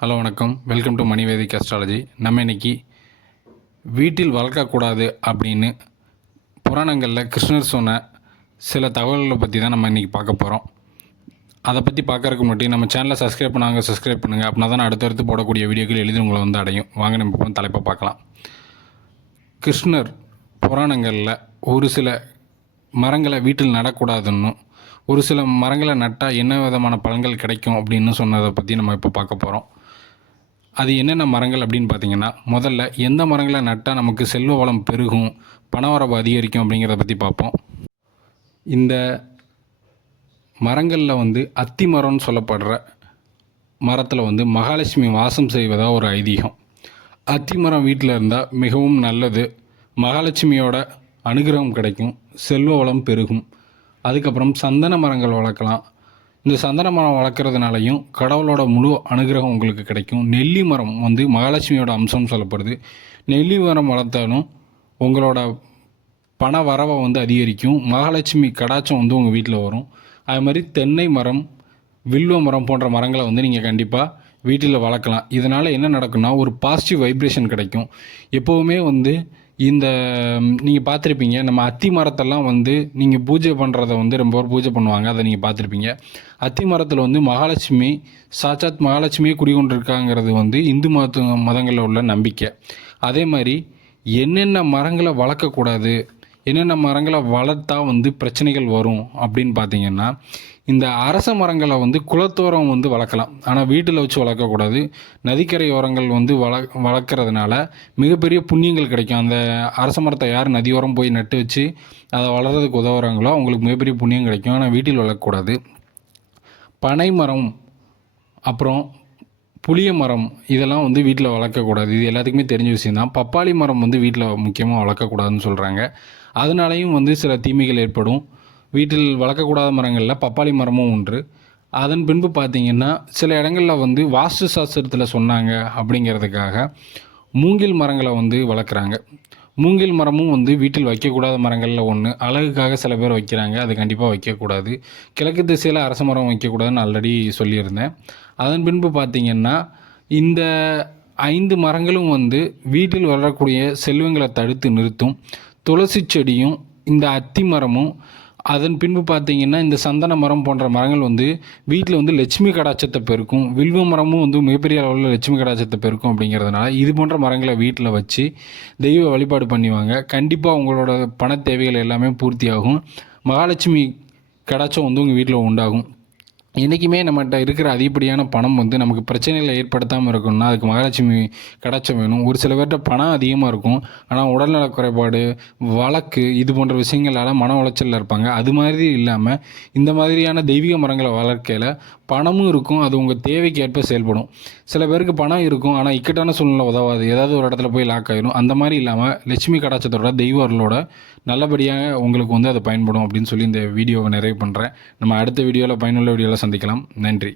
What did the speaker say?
Hello வணக்கம், welcome to மணிவேதிக் astrology. நம்ம இன்றைக்கி வீட்டில் வளர்க்கக்கூடாது அப்படின்னு புராணங்களில் கிருஷ்ணர் சொன்ன சில தகவல்களை பற்றி தான் நம்ம இன்றைக்கி பார்க்க போகிறோம். அதை பற்றி பார்க்கறதுக்கு முன்னாடி நம்ம சேனலை சப்ஸ்கிரைப் பண்ணுங்கள். அப்படின்னா தான் அடுத்தடுத்து போடக்கூடிய வீடியோக்கள் எளிதில் உங்களை வந்து அடையும். வாங்க நம்ம இப்போ தலைப்பை பார்க்கலாம். கிருஷ்ணர் புராணங்களில் ஒரு சில மரங்களை வீட்டில் நடக்கூடாதுன்னும் ஒரு சில மரங்களை நட்டால் என்ன விதமான பலன்கள் கிடைக்கும் அப்படின்னு சொன்னதை பற்றி நம்ம இப்போ பார்க்க போகிறோம். அது என்னென்ன மரங்கள் அப்படின்னு பார்த்திங்கன்னா, முதல்ல எந்த மரங்களை நட்டால் நமக்கு செல்வ வளம் பெருகும், பணவரவு அதிகரிக்கும் அப்படிங்கிறத பற்றி பார்ப்போம். இந்த மரங்களில் வந்து அத்தி மரம்னு சொல்லப்படுற மரத்தில் வந்து மகாலட்சுமி வாசம் செய்வதாக ஒரு ஐதீகம். அத்தி மரம் வீட்டில் இருந்தால் மிகவும் நல்லது, மகாலட்சுமியோட அனுகிரகம் கிடைக்கும், செல்வ வளம் பெருகும். அதுக்கப்புறம் சந்தன மரங்கள் வளர்க்கலாம். இந்த சந்தன மரம் வளர்க்குறதுனாலையும் கடவுளோட முழு அனுகிரகம் உங்களுக்கு கிடைக்கும். நெல்லி மரம் வந்து மகாலட்சுமியோட அம்சம்னு சொல்லப்படுது. நெல்லி மரம் வளர்த்தாலும் உங்களோட பண வரவை வந்து அதிகரிக்கும், மகாலட்சுமி கடாச்சம் வந்து உங்கள் வீட்டில் வரும். அது மாதிரி தென்னை மரம், வில்வ மரம் போன்ற மரங்களை வந்து நீங்கள் கண்டிப்பாக வீட்டில் வளர்க்கலாம். இதனால் என்ன நடக்கும்னா, ஒரு பாசிட்டிவ் வைப்ரேஷன் கிடைக்கும். எப்போவுமே வந்து இந்த நீங்கள் பார்த்துருப்பீங்க, நம்ம அத்தி மரத்தெல்லாம் வந்து நீங்கள் பூஜை பண்ணுறத வந்து ரொம்ப பேர் பூஜை பண்ணுவாங்க. அதை நீங்கள் பார்த்துருப்பீங்க. அத்தி மரத்தில் வந்து மகாலட்சுமி, சாட்சாத் மகாலட்சுமியே குடிகொண்டிருக்காங்கிறது வந்து இந்து மதங்களில் உள்ள நம்பிக்கை. அதே மாதிரி என்னென்ன மரங்களை வளர்க்கக்கூடாது, என்னென்ன மரங்களை வளர்த்தா வந்து பிரச்சனைகள் வரும் அப்படின்னு பார்த்தீங்கன்னா, இந்த அரச மரங்களை வந்து குளத்தோரம் வந்து வளர்க்கலாம், ஆனால் வீட்டில் வச்சு வளர்க்கக்கூடாது. நதிக்கரை ஓரங்கள் வந்து வளர்க்குறதுனால மிகப்பெரிய புண்ணியங்கள் கிடைக்கும். அந்த அரச மரத்தை யார் நதியோரம் போய் நட்டு வச்சு அதை வளர்கிறதுக்கு உதவுறாங்களோ அவங்களுக்கு மிகப்பெரிய புண்ணியம் கிடைக்கும், ஆனால் வீட்டில் வளர்க்கக்கூடாது. பனை மரம், அப்புறம் புளிய மரம், இதெல்லாம் வந்து வீட்டில் வளர்க்கக்கூடாது. இது எல்லாத்துக்குமே தெரிஞ்ச விஷயந்தான். பப்பாளி மரம் வந்து வீட்டில் முக்கியமாக வளர்க்கக்கூடாதுன்னு சொல்கிறாங்க. அதனாலேயும் வந்து சில தீமைகள் ஏற்படும். வீட்டில் வளர்க்கக்கூடாத மரங்களில் பப்பாளி மரமும் ஒன்று. அதன் பின்பு பார்த்திங்கன்னா, சில இடங்களில் வந்து வாஸ்து சாஸ்திரத்தில் சொன்னாங்க அப்படிங்கிறதுக்காக மூங்கில் மரங்களை வந்து வளர்க்குறாங்க. மூங்கில் மரமும் வந்து வீட்டில் வைக்கக்கூடாத மரங்களில் ஒன்று. அழகுக்காக சில பேர் வைக்கிறாங்க, அது கண்டிப்பாக வைக்கக்கூடாது. கிழக்கு திசையில் அரச மரம் வைக்கக்கூடாதுன்னு ஆல்ரெடி சொல்லியிருந்தேன். அதன் பின்பு பார்த்திங்கன்னா, இந்த 5 மரங்களும் வந்து வீட்டில் வளரக்கூடிய செல்வங்களை தடுத்து நிறுத்தும். துளசி செடியும் இந்த அத்தி மரமும், அதன் பின்பு பார்த்திங்கன்னா இந்த சந்தன மரம் போன்ற மரங்கள் வந்து வீட்டில் வந்து லட்சுமி கடாச்சத்தை பெருக்கும். வில்வ மரமும் வந்து மிகப்பெரிய அளவில் லட்சுமி கடாச்சத்தை பெருக்கும். அப்படிங்கிறதுனால இது போன்ற மரங்களை வீட்டில் வச்சு தெய்வ வழிபாடு பண்ணிவாங்க. கண்டிப்பாக உங்களோட பண தேவைகள் எல்லாமே பூர்த்தியாகும். மகாலட்சுமி கடாச்சம் வந்து உங்கள் வீட்டில் உண்டாகும். என்றைக்குமே நம்மகிட்ட இருக்கிற அதிகப்படியான பணம் வந்து நமக்கு பிரச்சனைகளை ஏற்படுத்தாமல் இருக்கணும்னா அதுக்கு மகாலட்சுமி கடாச்சம் வேணும். ஒரு சில பேர்கிட்ட பணம் அதிகமாக இருக்கும், ஆனால் உடல்நல குறைபாடு, வழக்கு, இது போன்ற விஷயங்களால் மன உளைச்சலில் இருப்பாங்க. அது மாதிரி இல்லாமல் இந்த மாதிரியான தெய்வீக மரங்களை வளர்க்கையில் பணமும் இருக்கும், அது உங்கள் தேவைக்கு ஏற்ப செயல்படும். சில பேருக்கு பணம் இருக்கும், ஆனால் இக்கட்டான சூழ்நிலை உதவாது, ஏதாவது ஒரு இடத்துல போய் லாக் ஆகிடும். அந்த மாதிரி இல்லாமல் லட்சுமி கடாச்சத்தோட தெய்வ அருளோட நல்லபடியாக உங்களுக்கு வந்து அது பயன்படும் அப்படின்னு சொல்லி இந்த வீடியோவை நிறைவு பண்ணுறேன். நம்ம அடுத்த வீடியோவில் பயனுள்ள வீடியோவில் சந்திக்கலாம். நன்றி.